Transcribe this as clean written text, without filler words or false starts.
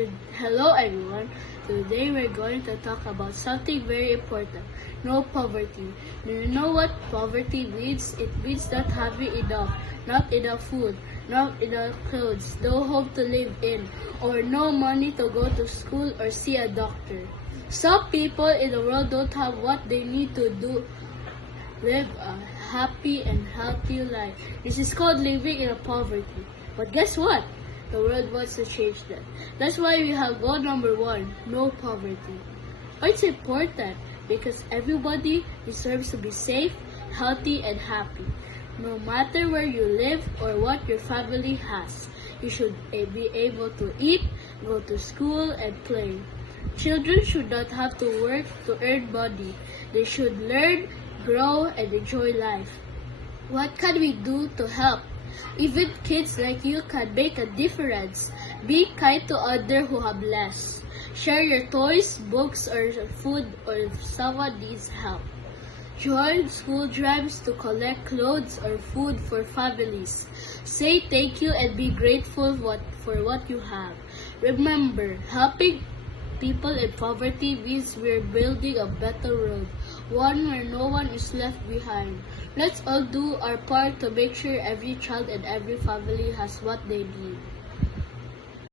Hello everyone. Today we're going to talk about something very important. No poverty. Do you know what poverty means? It means not having enough, not enough food, not enough clothes, no home to live in, or no money to go to school or see a doctor. Some people in the world don't have what they need to do live a happy and healthy life. This is called living in a poverty. But guess what? The world wants to change that. That's why we have goal number 1, no poverty. It's important because everybody deserves to be safe, healthy, and happy. No matter where you live or what your family has, you should be able to eat, go to school, and play. Children should not have to work to earn money. They should learn, grow, and enjoy life. What can we do to help? Even kids like you can make a difference. Be kind to others who have less. Share your toys, books, or food if someone needs help. Join school drives to collect clothes or food for families. Say thank you and be grateful for what you have. Remember, helping people in poverty means we're building a better world, one where no one is left behind. Let's all do our part to make sure every child and every family has what they need.